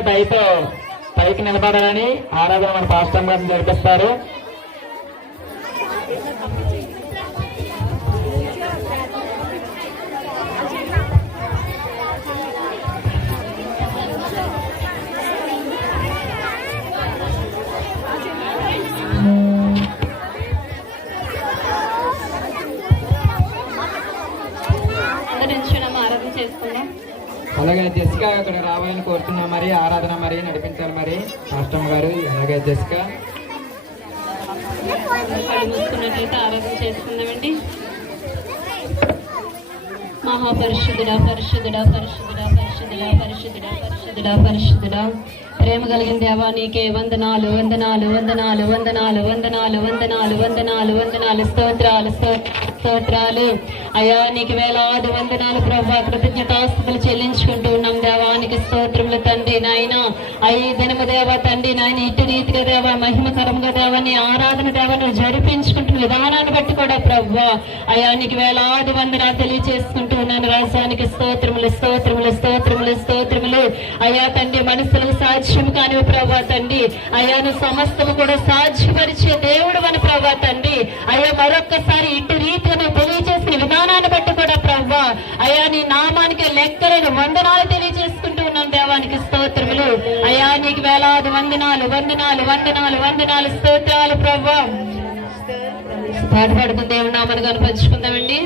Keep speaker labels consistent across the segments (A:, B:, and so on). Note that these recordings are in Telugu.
A: భక్తితో పైకి నిలబడాలని ఆరాధన మన పాస్టమ్ గారిని జరిపిస్తారు.
B: అక్కడ రావాలని కోరుతున్నాం మరి ఆరాధన మరి నడిపించాలి మరి మాస్టర్ గారు. అలాగే జస్క.
C: కళ్ళు మూసుకున్నట్లయితే ఆరాధన చేసుకుందామండి మహాపరిశుద్ధుడా పరిషుదుడా పరిషుదుడా పరిశుద్ధుడా పరిశుద్ధుడా పరిశుద్ధుడా పరిశుద్ధుడా. ప్రేమ కలిగిన దేవా నీకే వందనాలు వందనాలు వందనాలు వందనాలు వందనాలు వందనాలు వందనాలు వందనాలు స్తోత్రాలు స్తో- స్తోత్రాలు. అయా నీకు వేలాది వందనాలు ప్రభా. కృతజ్ఞతాస్తులు చెల్లించుకుంటూ ఉన్నాం దేవానికి స్తోత్రములు తండ్రి నాయన. అయ్యి దినము దేవ తండ్రి నాయన. ఇటు రీతిగా దేవ మహిమకరంగా దేవని ఆరాధన దేవను జరిపించుకుంటున్న విధానాన్ని బట్టి కూడా ప్రభా. అయా నీకు వేలాది వందనాలు తెలియచేసుకుంటూ ఉన్నాను రాజానికి స్తోత్రములు స్తోత్రములు స్తోత్రములు స్తోత్రములు. అయా తండ్రి మనసులకు సాధ్యం కానివి ప్రభా తండ్రి. అయ్యాను సమస్తము కూడా సాధ్యపరిచే దేవుడు మన ప్రభా తండ్రి. అయ్యా మరొక్కసారి ఇటు రీతిగా నువ్వు తెలియజేసిన విధానాన్ని బట్టి కూడా ప్రవ్వా అయా నీ నామానికి లెక్కలేని వందనాలు తెలియజేసుకుంటూ ఉన్నాం దేవానికి స్తోత్రములు. అయా నీకు వేలాది వందనాలు వందనాలు వందనాలు వందనాలు స్తోత్రాలు ప్రవ్వా పాట పాడుకుని దేవుని నామాన్ని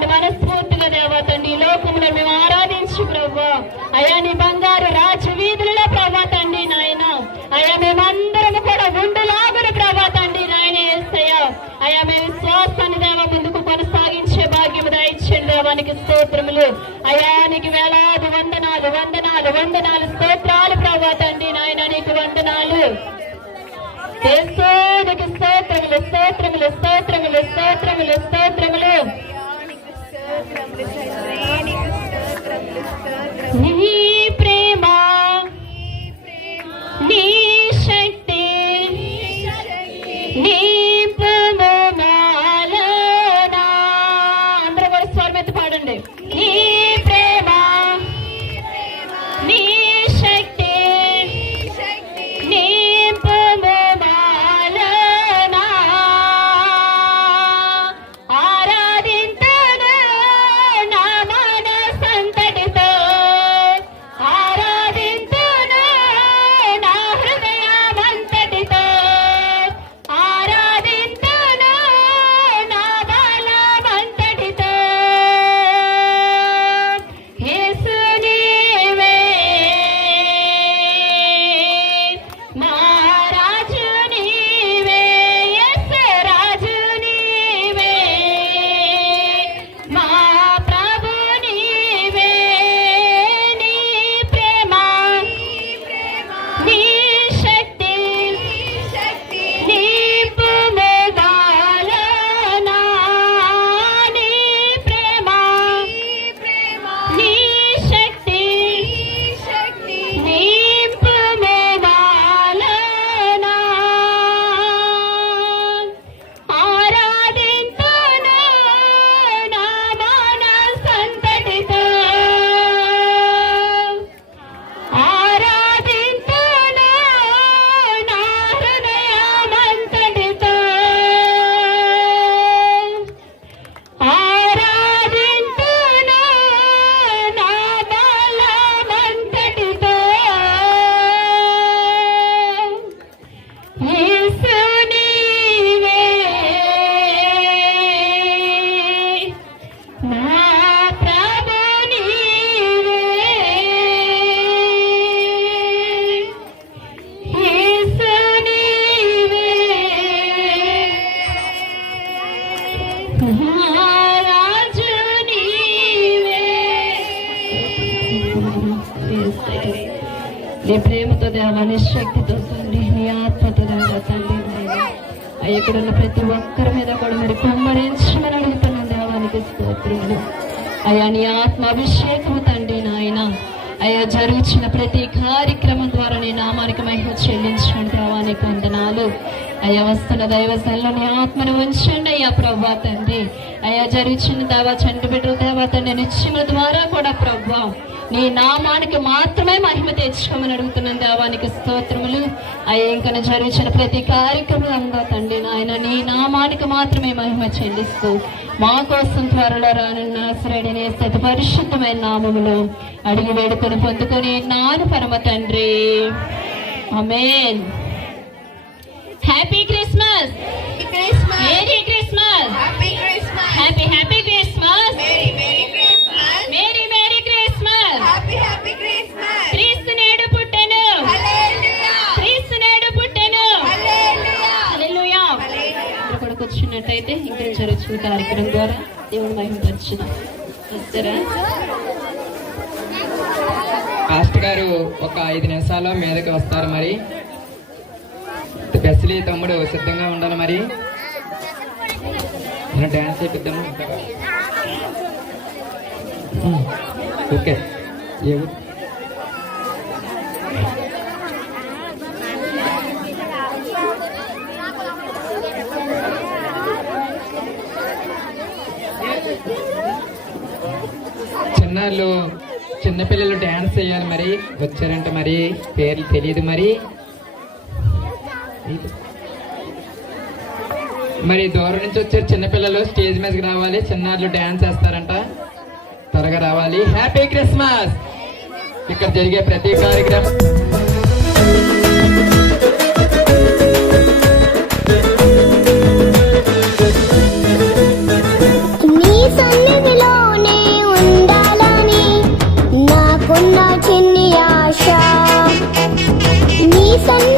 C: నేను మనస్ఫూర్తిగా దేవా తండ్రి ఈ లోకంలో మేము ఆరాధించు ప్రభా. అయా నీ బంగారు రాజ వీధులలో ప్రభా తండ్రి నాయన. అయా మేమందరం కూడా ఉండులాగుడు ప్రభా తండ్రి నాయన ఏసయ్య. అయా మేము విశ్వాసాన్ని దేవ ముందుకు కొనసాగించే భాగ్యం దయచేయండి దేవానికి స్తోత్రములు. అయా నీకు వేలాది వందనాలు వందనాలు వందనాలు స్తోత్రాలు ప్రభా తండ్రి నాయన నీకు వందనాలు. స్తోత్రములు స్తోత్రములు స్తోత్రములు స్తోత్రములు స్తోత్రములు. నీ ఇక్కడ ఉన్న ప్రతి ఒక్కరి మీద కూడా మరి కుమ్మరించమని అడుగుతున్న దేవానికి స్తోత్రులు. అయ్యా నీ ఆత్మ అభిషేకము తండ్రి నాయన. అయ్యా జరుగుతున్న ప్రతి కార్యక్రమం ద్వారా నీ నామానికి మహిమ చెల్లించుకుని దేవానికి వందనాలు. అయ్యా వస్తున్న దైవ శైలిలో నీ ఆత్మను ఉంచండి అయ్యా ప్రభా తండ్రి. అయ్యా జరుగుతున్న దేవా చంటి బిడ్డల దేవా తండ్రి నిత్యముల ద్వారా కూడా ప్రభావం నీ నామానికి మాత్రమే మహిమ తెచ్చుకోమని అడుగుతున్నాను దేవానికి స్తోత్రములు అయ్యా ఇంకా జరుగుతున్న ప్రతి కార్యక్రమం అందా తండ్రి నాయన నీ నామానికి మాత్రమే మహిమ చెల్లిస్తూ మా కోసం త్వరలో రానున్న స్థితి పరిశుద్ధమైన నామములో అడిగి వేడుకొని పొందుకొని నాను పరమ తండ్రి amen happy Christmas. Merry Christmas. Happy happy Christmas. Merry merry క్రీస్తు నేడు పుట్టెను.
D: Hallelujah.
C: క్రీస్తు నేడు పుట్టెను.
D: Hallelujah.
C: హల్లెలూయా. ఇక్కడ కూడా కూర్చున్నట్టయితే ఇంకా జరుగుతున్న కార్యక్రమం ద్వారా వస్తారా
B: పాస్టర్ గారు ఒక ఐదు నిమిషాల్లో మీదకి వస్తారు మరి. బెస్లీ తమ్ముడు సిద్ధంగా ఉండాలి మరి. నేను డ్యాన్స్ చేపిద్దాము? ఓకే. ఏ వాళ్ళు చిన్నపిల్లలు డ్యాన్స్ చేయాలి మరి వచ్చారంట మరి పేర్లు తెలియదు మరి. మరి దూరం నుంచి వచ్చారు చిన్నపిల్లలు స్టేజ్ మీదకి రావాలి చిన్నారులు డ్యాన్స్ వేస్తారంట. త్వరగా రావాలి. హ్యాపీ క్రిస్మస్ ఇక్కడ జరిగే ప్రతి కార్యక్రమం. sun